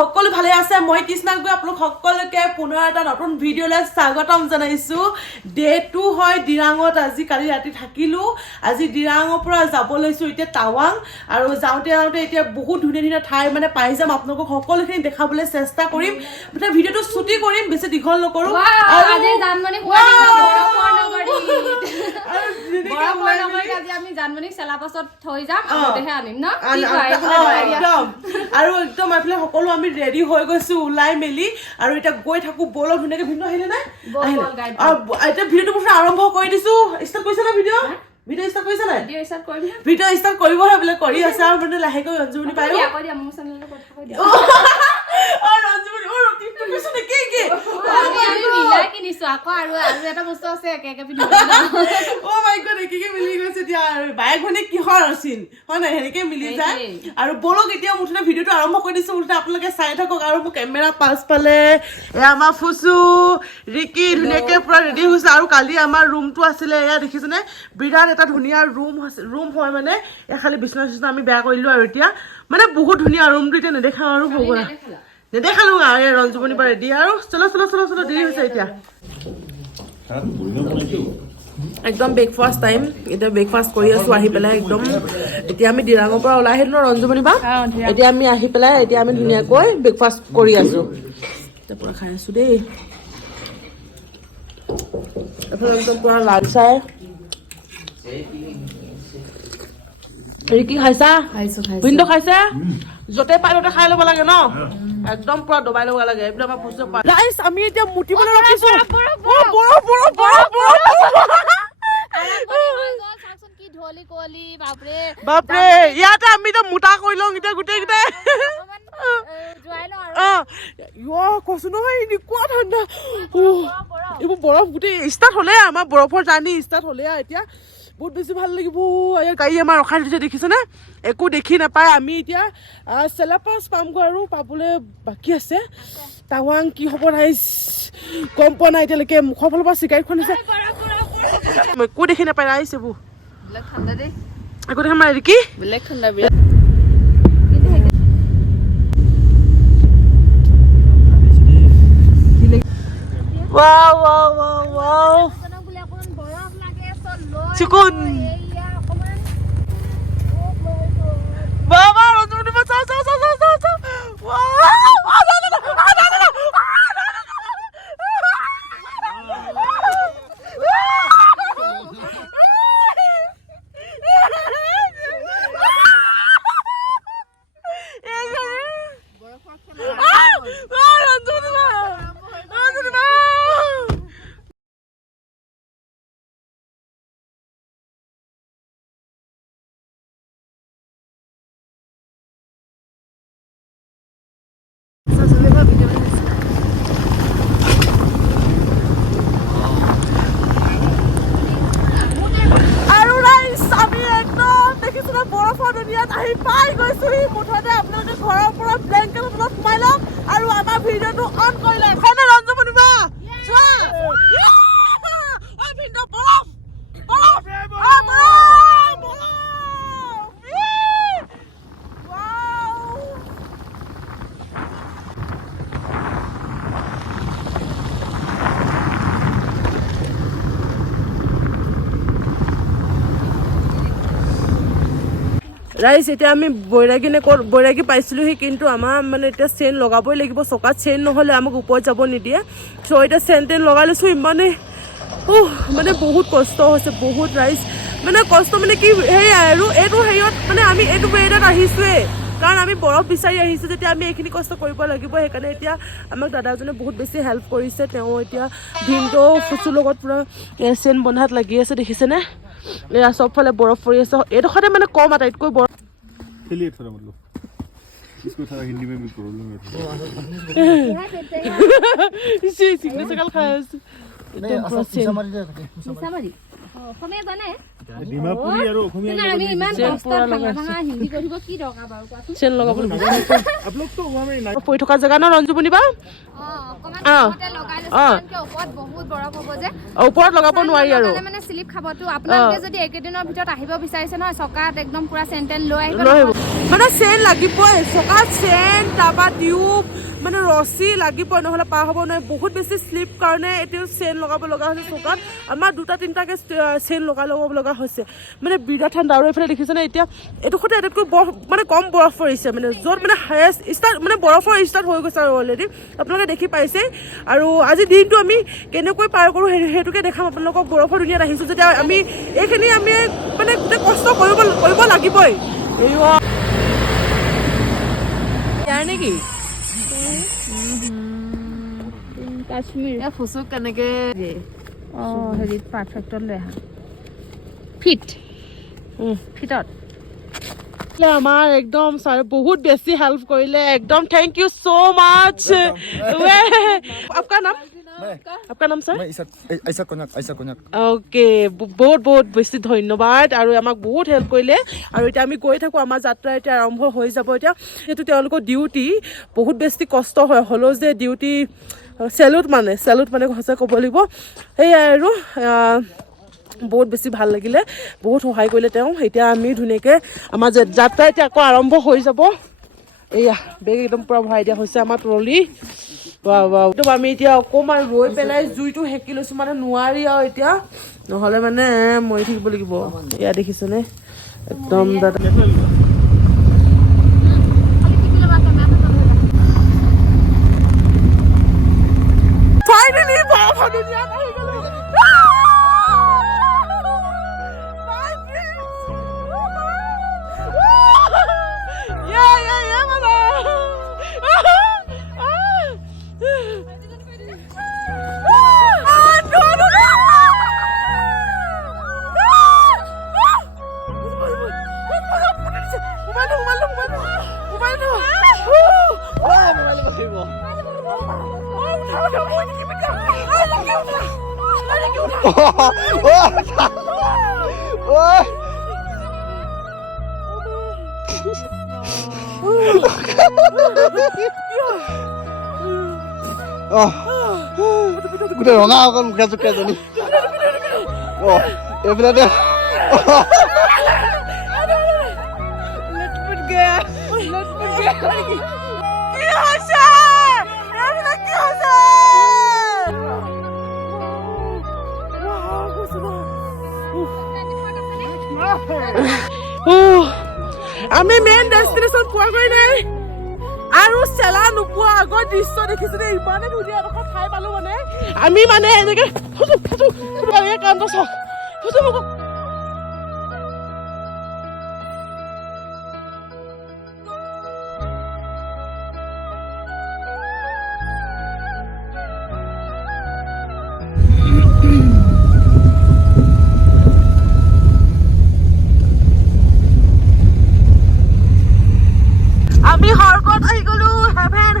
সকলো ভালে আছে মই কৃষ্ণাক গৈ আপোনাক সকলোকে পুনৰ এটা নতুন ভিডিঅ'লৈ স্বাগতম জনাইছো ডে 2 হয় দিৰাঙত আজি কালি ৰাতি থাকিলো আজি দিৰাঙৰ পৰা যাব লৈছো এতিয়া টাৱাং আৰু যাওঁতে এতিয়া বহুত ধুনীয়া ঠাই মানে পাই যাম আপোনালোকক সকলোখিনি দেখাবলৈ চেষ্টা কৰিম মানে ভিডিঅ'টো ছুটি কৰিম বেছি দীঘল নকৰো আজি জানমণি আমি জানমণিক চেলা পাছত থৈ যাম আগতেহে আনিম ন আৰু একদম এফালে সকলো আমি ৰেডি হৈ গৈছো ওলাই মেলি আৰু এটা গৈ থাকো বল ধুনীয়াকে ভিডিঅ' আহিলে নাই এতিয়া ভিডিঅ'টো পুৰা আৰম্ভ কৰি দিছো ষ্টাৰ্ট কৰিছে না ভিডিঅ' ষ্টাৰ্ট কৰিছে নাই ভিডিঅ' ষ্টাৰ্ট কৰিবহে বোলে কৰি আছে আৰু মানে লাহেকৈ ৰঞ্জুমণি পায় আৰু বলক এতিয়া মুঠতে ভিডিঅ'টো আৰম্ভ কৰি দিছো মুঠতে আপোনালোকে চাই থাকক আৰু মোৰ কেমেৰা পাছফালে আমাৰ ফুচু ৰিকি ধুনীয়াকে পুৰা ৰেডি হৈছে আৰু কালি আমাৰ ৰুমটো আছিলে এয়া দেখিছেনে বিৰাট এটা ধুনীয়া ৰুম হয় মানে খালি বিচনা চিচনা আমি বেয়া কৰিলো আৰু এতিয়া মানে বহুত ধুনীয়া ৰুমটো এতিয়া নেদেখা আৰু ভগৱান নেদেখালো আৰু ৰঞ্জুমণি পৰা ৰেডি আৰু চলো দেৰি হৈছে এতিয়া একদম ব্ৰেকফাষ্ট টাইম এতিয়া ব্ৰেকফাষ্ট কৰি আছো আহি পেলাই একদম এতিয়া আমি দিৰাঙৰ পৰা ওলাই আহিলো ৰঞ্জুমণি বা এতিয়া আমি আহি পেলাই এতিয়া আমি ধুনীয়াকৈ ব্ৰেকফাষ্ট কৰি আছো এতিয়া পুৰা খাই আছো দেই একদম পুৰা লাল চাই ৰিকি খাইছা ভিন্দো খাইছে যতে পাই ততে খাই ল'ব লাগে ন একদম পুৰা দবাই ল'ব লাগে এইবিলাক আমাৰ ফুচু পাই ৰাইজ আমি এতিয়া মুটিবলৈ ৰখিছো বাপৰে ইয়াতে আমি এতিয়া মোটা কৰি লওঁ এতিয়া গোটেইকেইটাই কৈছো নহয় এনেকুৱা ঠাণ্ডা এইবোৰ বৰফ গোটেই ষ্টাৰ্ট হলে আমাৰ বৰফৰ জাৰ্ণি ষ্টাৰ্ট হলে এতিয়া বহুত বেছি ভাল লাগিব গাড়ী আমাৰ ৰখাই দিছে দেখিছেনে একো দেখি নাপায় আমি এতিয়া চেলাপাছ পামগৈ আৰু পাবলৈ বাকী আছে টাৱাং কি হ'ব ৰাইজ গম পোৱা নাই এতিয়ালৈকে মুখৰ ফালৰ পৰা চিগাৰেটখন দিছে একো দেখি নাপায় ৰাইজ এইবোৰ একো দেখা নাই কি বেলেগ ঠাণ্ডা বিৰাট wow Cikun. Mama, Rojuni ba sa. Wow! ৰাইজ এতিয়া আমি বৈৰাগী পাইছিলোহি কিন্তু আমাৰ মানে এতিয়া চেইন লগাবই লাগিব চকাত চেইন নহ'লে আমাক ওপৰত যাব নিদিয়ে চ' এতিয়া চেইন টেইন লগাই লৈছোঁ ইমানেই মানে বহুত কষ্ট হৈছে বহুত ৰাইজ মানে কষ্ট মানে কি সেয়াই আৰু এইটো হেৰিয়ত মানে আমি এইটো ৱেডাত আহিছোঁৱেই কাৰণ আমি বৰফ বিচাৰি আহিছোঁ যেতিয়া আমি এইখিনি কষ্ট কৰিব লাগিব সেইকাৰণে এতিয়া আমাক দাদাজনে বহুত বেছি হেল্প কৰিছে তেওঁ এতিয়া ভিনটো ফুচুৰ লগত পূৰা চেইন বন্ধাত লাগি আছে দেখিছেনে এয়া চবফালে বৰফ পৰি আছে এইডোখৰতে মানে কম আটাইতকৈ বৰফ इसको थोड़ा हिंदी में भी प्रॉब्लम है सिग्नेचर खाया एकदम पूरा सेम অসমীয়া জানে ডিমাপুৰী আৰু অসমীয়া না আমি ইমান কষ্ট ভাঙা হিন্দী কৰিব কি দৰকাৰ বাৰু কোৱাচোন চেন লগাব আপলোকটো আমি পৰি থকা জেগা ন ৰঞ্জুমণি বা অকমান কমতে লগাই লৈছো কাৰণ কি ওপৰত বহুত বৰফ হ'ব যে ওপৰত লগাব নোৱাৰি আৰু মানে স্লিপ খাবতো আপোনালোকে যদি একেদিনৰ ভিতৰত আহিব বিচাৰিছে নহয় চকাত একদম পুৰা চেণ্টেন লৈ আহিব মানে চেন লাগিবই চকাত চেন তাৰপৰা টিউব মানে ৰছী লাগিবই নহ'লে পাৰ হ'ব নোৱাৰে বহুত বেছি শ্লিপ কাৰণে এতিয়া চেন লগাব লগা হৈছে চকাত আমাৰ 2-3টাকে চেন লগাই ল'ব লগা হৈছে মানে বিৰাট ঠাণ্ডা আৰু এইফালে দেখিছেনে এতিয়া এইডোখৰতে আটাইতকৈ বৰফ মানে কম বৰফ পৰিছে মানে য'ত মানে হায়েষ্ট ষ্টাৰ্ট মানে বৰফৰ ষ্টাৰ্ট হৈ গৈছে আৰু অলৰেডি আপোনালোকে দেখি পাইছে আৰু আজি দিনটো আমি কেনেকৈ পাৰ কৰোঁ সেইটোকে দেখাম আপোনালোকক বৰফৰ দুনিয়াত আহিছোঁ যেতিয়া আমি এইখিনি আমি মানে গোটেই কষ্ট কৰিব লাগিবই ইয়াৰ নেকি কাশ্মীৰ ফুচুক কেনেকে হেৰিত পাৰফেক্টত লৈ আহা ফিটত আমাৰ একদম ছাৰ বহুত বেছি হেল্প কৰিলে একদম থেংক ইউ ছ' মাচ आपका नाम सर ऐसा कोनाक ओके बहुत বেছি ধন্যবাদ আৰু আমাক বহুত হেল্প কৰিলে আৰু এতিয়া আমি গৈ থাকোঁ আমাৰ যাত্ৰা এতিয়া আৰম্ভ হৈ যাব এতিয়া সেইটো তেওঁলোকৰ ডিউটি বহুত বেছি কষ্ট হয় হ'লেও যে ডিউটি চেলুট মানে সঁচাকৈ ক'ব লাগিব সেয়াই আৰু বহুত বেছি ভাল লাগিলে বহুত সহায় কৰিলে তেওঁ এতিয়া আমি ধুনীয়াকৈ আমাৰ যাত্ৰা এতিয়া আকৌ আৰম্ভ হৈ যাব এয়া বেগ একদম পূৰা ভৰাই দিয়া হৈছে আমাৰ ট্ৰলি একদম আমি এতিয়া অকণমান ৰৈ পেলাই জুইটো সেকি লৈছোঁ মানে নোৱাৰি আৰু এতিয়া নহ'লে মানে মৰি থাকিব লাগিব এয়া দেখিছেনে একদম দাদা ফাইনেলি বাবা দুনিয়া আহি গ'ল গোটেই ৰঙা অকল মুখে চুখে এজনী এইফালে আমি মেইন ডেষ্টিনেশ্যন পোৱাগৈ নাই আৰু চেলা নোপোৱা আগৰ দৃশ্য দেখিছিলে ইমানে ধুনীয়া এডোখৰ ঠাই পালো মানে আমি মানে এনেকে কান্দ চাওক আমি হৰকত আহি গ'লো হেভেন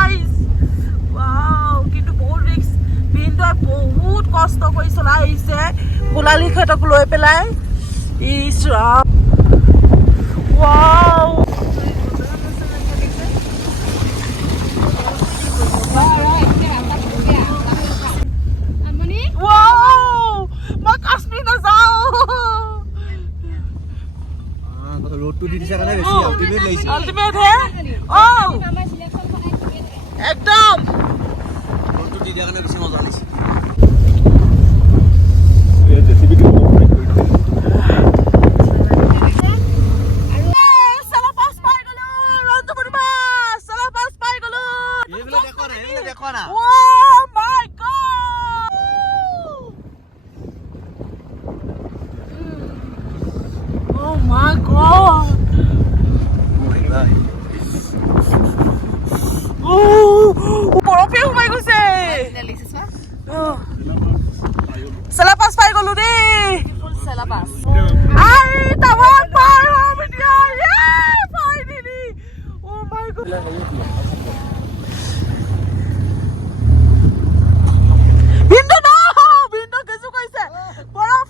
আইচ কিন্তু বহুত ৰিক্স ভিনটোৱে বহুত কষ্ট কৰি চলাই আহিছে গোলালিহঁতক লৈ পেলাই ইচ ৰাম মই কাশ্মীৰ নাযাওঁ रोड দি দিছে কাৰণে বেছি আল্টিমেট লাগিছে আল্টিমেট হে একদম रोड দি দিয়া কাৰণে বেছি মজা লাগিছে Selapas পাই গলো দেই চেলাপাছ আই তাওয়াক পার হম দিয়া ফাইনালি ও মাই গড বিন্দু কিছু কইছে বরফ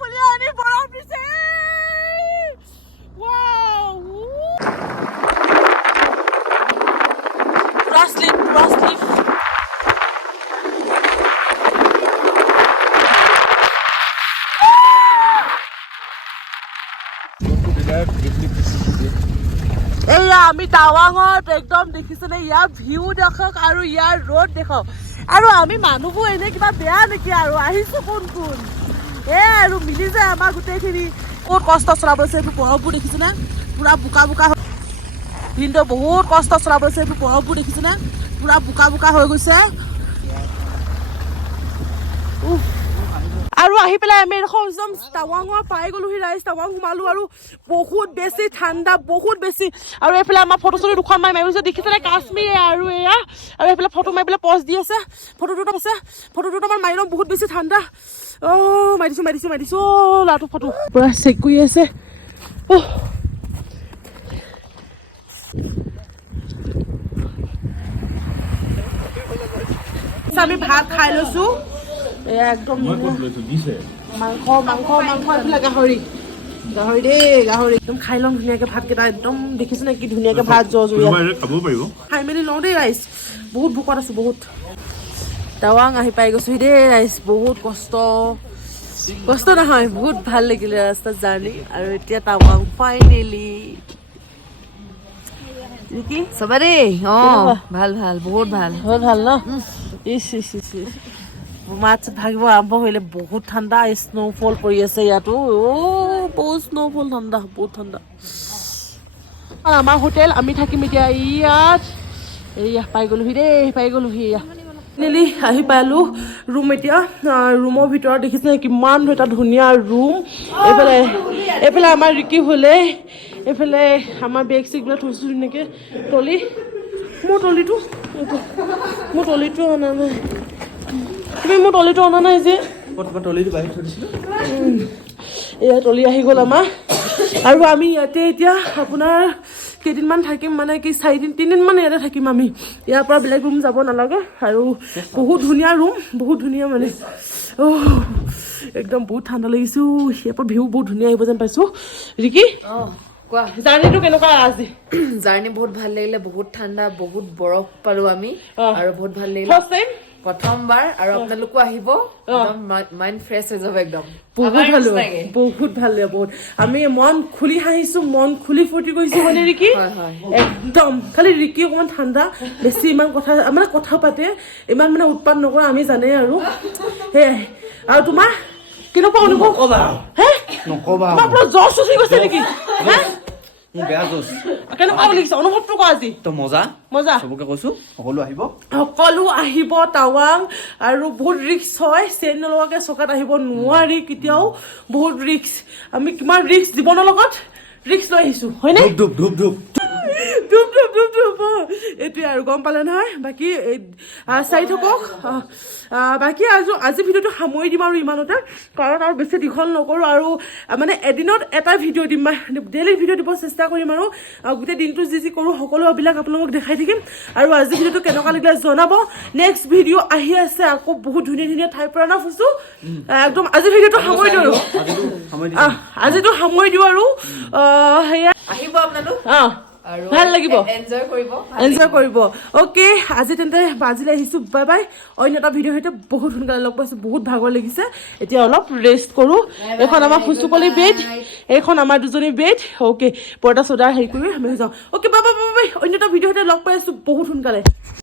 আমি টাৱাঙত একদম দেখিছেনে ইয়াৰ ভিউ দেখক আৰু ইয়াৰ ৰ'দ দেখক আৰু আমি মানুহবোৰ এনে কিবা বেয়া নেকি আৰু আহিছো কোন কোন আৰু মিলি যায় আমাৰ গোটেইখিনি বহুত কষ্ট চলাব আছে এইবোৰ পঢ়াবোৰ দেখিছে না পুৰা বোকা বোকা কিন্তু বহুত কষ্ট চলাব আছে এইবোৰ পঢ়াবোৰ দেখিছে না পুৰা বোকা বোকা হৈ গৈছে আৰু আহি পেলাই আমি এডোখৰ একদম টাৱাঙৰ পাই গ'লোহি ৰাইজ টাৱাং সোমালো আৰু বহুত বেছি ঠাণ্ডা বহুত বেছি আৰু এইফালে আমাৰ ফটো চটো দুখন মাৰিছে দেখিছিলে কাশ্মীৰ আৰু এয়া আৰু এইফালে ফটো মাৰি পেলাই পষ্ট দি আছে ফটো দুটা আমাৰ মাৰি লওঁ বহুত বেছি ঠাণ্ডা মাৰিছো ল'ৰাটো ফটো পুৰা চেক কৰি আছে আমি ভাত খাই লৈছো এয়া একদম মাংস এইফালে গাহৰি একদম খাই লওঁ ধুনীয়াকে ভাতকেইটা একদম দেখিছো নে কি ধুনীয়াকে ভাত জুৰীয়া খাই মেলি লওঁ দেই ৰাইজ বহুত ভোকত আছো বহুত টাৱাং আহি পাই গৈছোহি দেই ৰাইজ বহুত কষ্ট নহয় বহুত ভাল লাগিলে ৰাস্তাত জাৰ্ণি আৰু এতিয়া টাৱাং ফাইনেলি চবাৰে ভাল বহুত ভাল ন ইচ মাছ ভাগিব আৰম্ভ কৰিলে বহুত ঠাণ্ডা স্ন'ফল পৰি আছে ইয়াতো বহুত স্ন'ফল বহুত ঠাণ্ডা আমাৰ হোটেল আমি থাকিম এতিয়া ইয়াত এয়া পাই গ'লোহি এয়া নেলি আহি পালো ৰুম এতিয়া ৰুমৰ ভিতৰত দেখিছে কিমান এটা ধুনীয়া ৰুম এইফালে আমাৰ ৰিকি হ'লে এইফালে আমাৰ বেগ চেগবিলাক থৈছোঁ ধুনীয়াকৈ মোৰ টলিটো অনা নাই তুমি মোৰ টলিটো অনা নাই যে এয়া টলি আহি গ'ল আমাৰ আৰু আমি ইয়াতে এতিয়া আপোনাৰ কেইদিনমান থাকিম মানে কি 3দিনমান ইয়াতে থাকিম আমি ইয়াৰ পৰা বেলেগ ৰুম যাব নালাগে আৰু বহুত ধুনীয়া ৰুম বহুত ধুনীয়া মানে একদম বহুত ঠাণ্ডা লাগিছো ইয়াৰ পৰা ভিউ বহুত ধুনীয়া আহিব যেন পাইছো ৰিকি কোৱা জাৰ্ণিটো কেনেকুৱা আজি জাৰ্ণি বহুত ভাল লাগিলে বহুত ঠাণ্ডা বহুত বৰফ পালো আমি আৰু বহুত ভাল লাগিলে ফাৰ্ষ্ট টাইম প্ৰথমবাৰ আৰু আপোনালোকো আহিব একদম মাইন্ড ফ্ৰেছ হৈ যাব একদম বহুত ভাল লাগে বহুত আমি মন খুলি হাঁহিছো মন খুলি ফূৰ্তি কৰিছো মানে ৰিকি একদম খালি ৰিকি অকমান ঠাণ্ডা বেছি ইমান কথা মানে কথা পাতে ইমান মানে উৎপাত নকৰা আমি জানে আৰু সেয়াই আৰু তোমাৰ কেনেকুৱা অনুভৱ নকবা আপোনাৰ জ্বৰ চুচি গৈছে নেকি মোৰ বেয়া জোচ কেনেকুৱা লাগিছে অনুভৱটো কোৱা আজি তো মজা চবকে কৈছো সকলো আহিব টাৱাং আৰু বহুত ৰিক্স হয় চেইন নলগাকে চকাত আহিব নোৱাৰি কেতিয়াও বহুত ৰিক্স আমি কিমান ৰিক্স জীৱনৰ লগত ৰিক্স লৈ আহিছো হয়নে এইটোৱে আৰু গম পালে নহয় বাকী চাই থাকক বাকী আজি ভিডিঅ'টো সামৰি দিম আৰু ইমানতে কাৰণ আৰু বেছি দীঘল নকৰোঁ আৰু মানে এদিনত এটা ভিডিঅ' দিম ডেইলি ভিডিঅ' দিব চেষ্টা কৰিম আৰু গোটেই দিনটো যি কৰোঁ সকলোবিলাক আপোনালোকক দেখাই থাকিম আৰু আজি ভিডিঅ'টো কেনেকুৱা লাগিলে জনাব নেক্সট ভিডিঅ' আহি আছে আকৌ বহুত ধুনীয়া ঠাইৰ পৰা না ফুচো একদম আজি ভিডিঅ'টো সামৰি দিওঁ আজিতো সামৰি দিওঁ আৰু সেয়া আহিব আপোনালোক ভাল লাগিব এনজয় কৰিব অ'কে আজি তেন্তে বাজিলে আহিছো বাই বাই অন্য এটা ভিডিঅ' সৈতে বহুত সোনকালে লগ পাইছো বহুত ভাগৰ লাগিছে এতিয়া অলপ ৰেষ্ট কৰো এইখন আমাৰ ফুচুকলি বেড এইখন আমাৰ দুজনী বেড অ'কে পৰ্দা চৰ্দা হেৰি কৰি আমি যাওঁ অ'কে বাই বাই অন্য এটা ভিডিঅ' সৈতে লগ পাই আছো বহুত সোনকালে